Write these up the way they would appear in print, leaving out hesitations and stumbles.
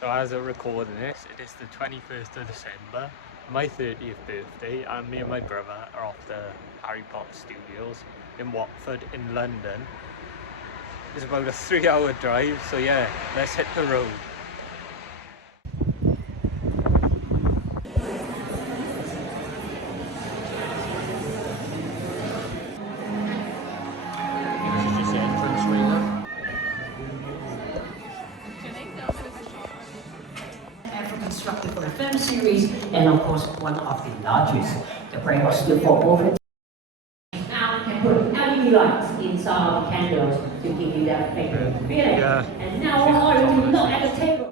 So as I'm recording this, it is the 21st of December, my 30th birthday, and me and my brother are off to Harry Potter Studios in Watford in London. It's about a 3-hour drive, so yeah, let's hit the road. Constructed for the film series, and of course one of the largest. The brand was still for over. Now can put LED lights inside the candles to give you that favorite feeling. Yeah. And now I want you to look at the table.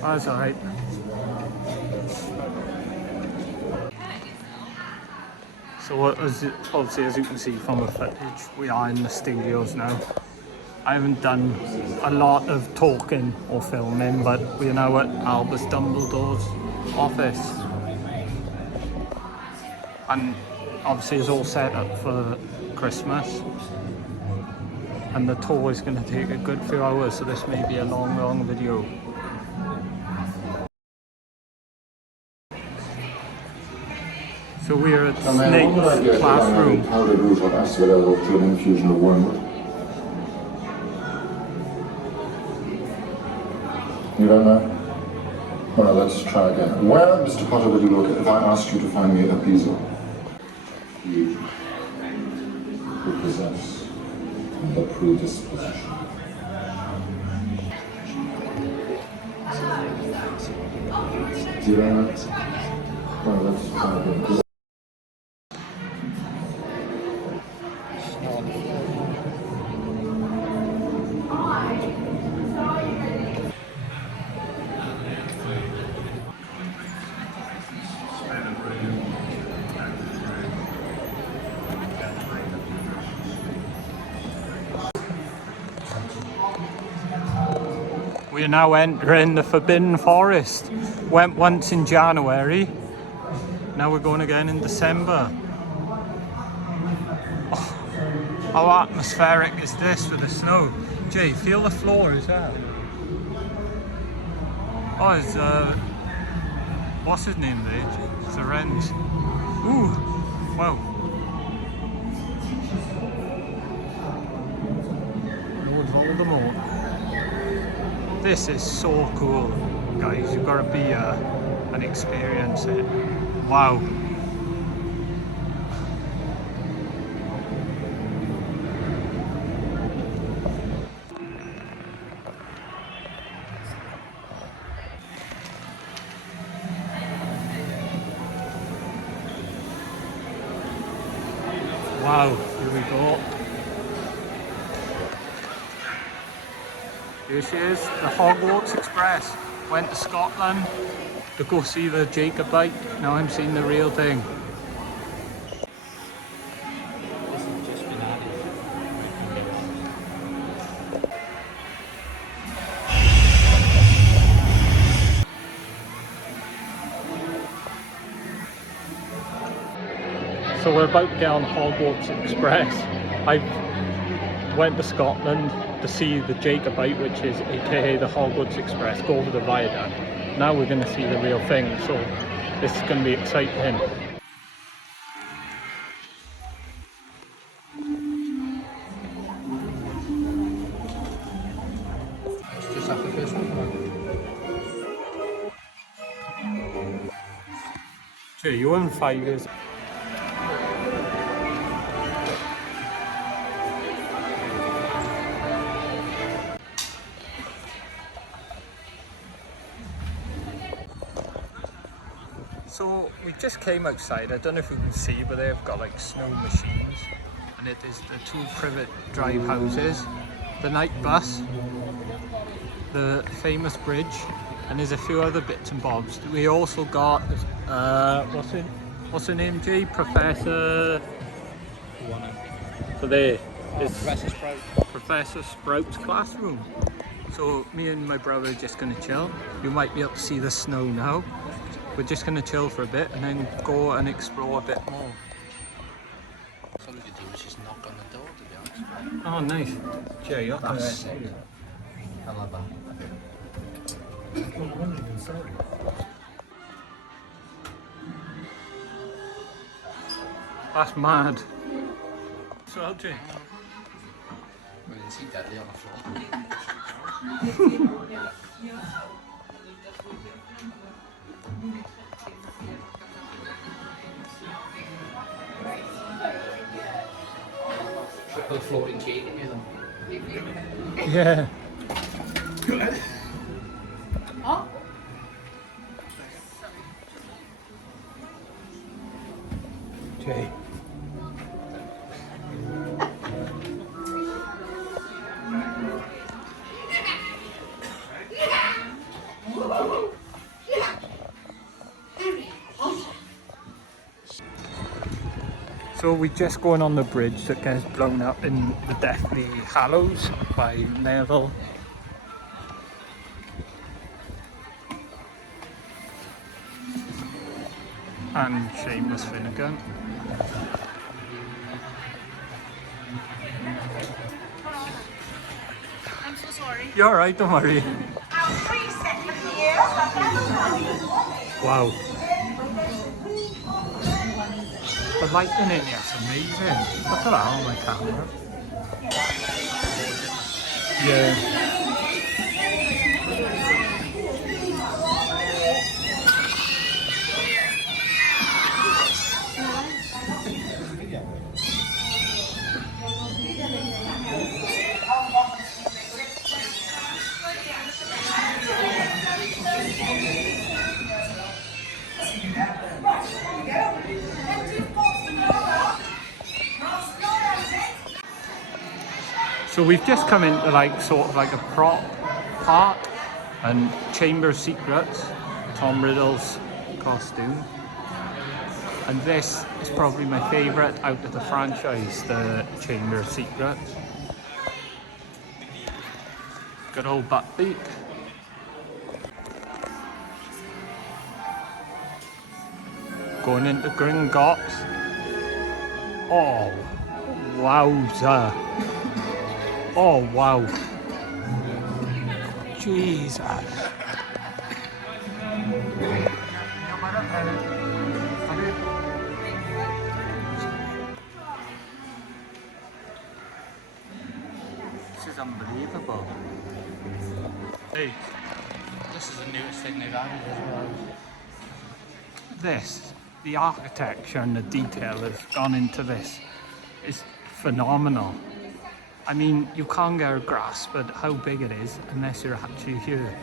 That's alright. So obviously, as you can see from the footage, we are in the studios now. I haven't done a lot of talking or filming, but we're now at Albus Dumbledore's office. And obviously it's all set up for Christmas. And the tour is going to take a good few hours, so this may be a long video. So we're at Snape's classroom. Powdered root of asphodel through an infusion of wormwood. You don't know? Well, let's try again. Where, Mr. Potter, would you look if I asked you to find me a Beazle? You who possess the predisposition. Do you know? Well, let's try again. We are now entering the Forbidden Forest. Went once in January, now we're going again in December. Oh, how atmospheric is this with the snow? Jay, feel the floor as well. Oh, it's what's his name there? Lorenz. Ooh, wow. Lord Voldemort. This is so cool, guys. You've got to be and experience it. Wow. Wow, here we go. Here she is, the Hogwarts Express. Went to Scotland to go see the Jacobite. Now I'm seeing the real thing. So we're about to get on Hogwarts Express. I went to Scotland to see the Jacobite, which is aka the Hogwarts Express, go over the viaduct. Now we're going to see the real thing, so this is going to be exciting. Just after the first one. Sure, you won 5 years. So we just came outside. I don't know if you can see, but they've got like snow machines, and it is the 2 privet drive houses, the night bus, the famous bridge, and there's a few other bits and bobs. We also got what's her name, Jay? Professor. So there is Professor Sprout's classroom. So me and my brother are just gonna chill. You might be able to see the snow now. We're just gonna chill for a bit and then go and explore a bit more. All we could do is just knock on the door, to be honest. Oh, nice. Jay, you're That's sick. I love that. That's mad. So, Jay. We can see Deadly on the floor. Triple floating cake in them. Yeah. Jay. So we're just going on the bridge that gets blown up in the Deathly Hallows by Neville. And Seamus Finnegan. I'm so sorry. You're alright, don't worry. Wow. The lighting in here is amazing. Look at that on my camera. Yeah. So we've just come into like sort of like a prop part and Chamber of Secrets, Tom Riddle's costume. And this is probably my favourite out of the franchise, the Chamber of Secrets. Good old Buckbeak. Going into Gringotts. Oh, wowza. Oh, wow. Jesus. This is unbelievable. Hey, This is the newest thing they've added as well. this, the architecture and the detail that's gone into this is phenomenal. I mean, you can't get a grasp at how big it is unless you're actually here.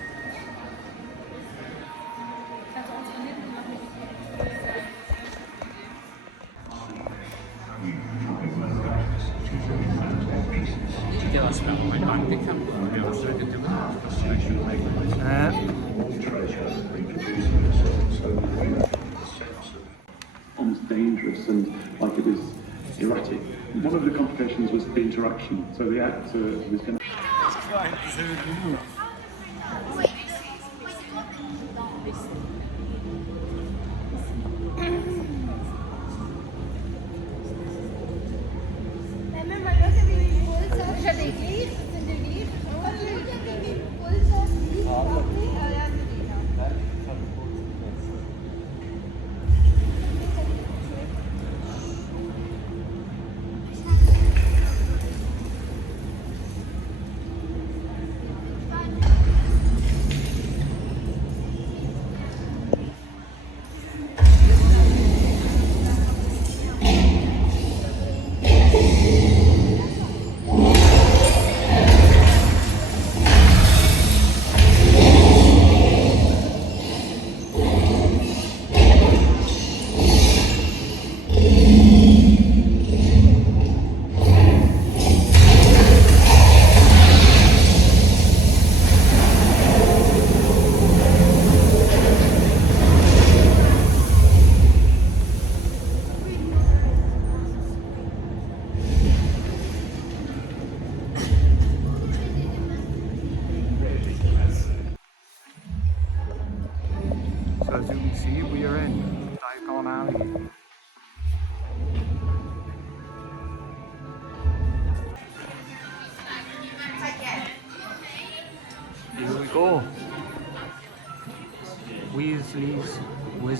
Did you get that smell on my bank account? To be honest, I could do almost dangerous and like it was erratic. One of the complications was the interaction. So the actor was going to...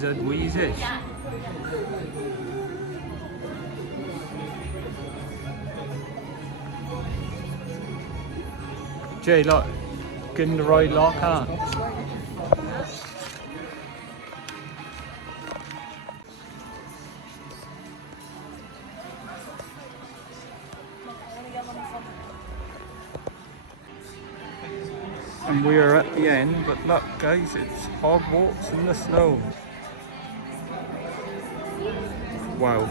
wizard wheezes. Jay, look, getting the right lock, huh? And we are at the end, but look guys, it's Hogwarts in the snow. Wow.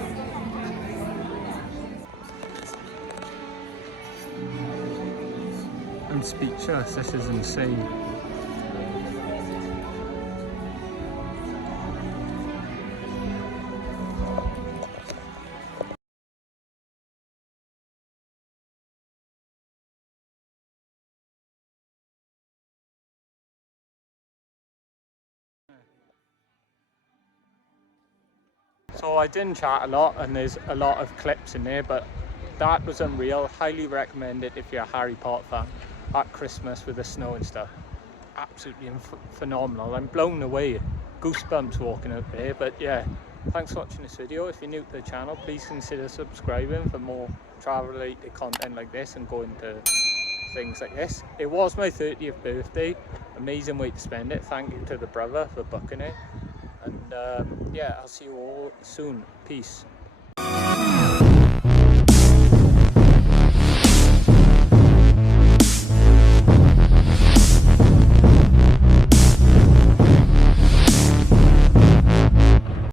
I'm speechless, this is insane. So I didn't chat a lot and there's a lot of clips in there, but that was unreal. Highly recommend it if you're a Harry Potter fan at Christmas with the snow and stuff. Absolutely phenomenal. I'm blown away. Goosebumps walking out there. But yeah, thanks for watching this video. If you're new to the channel, please consider subscribing for more travel related content like this and going to things like this. It was my 30th birthday. Amazing way to spend it. Thank you to the brother for booking it. And yeah, I'll see you all soon. Peace.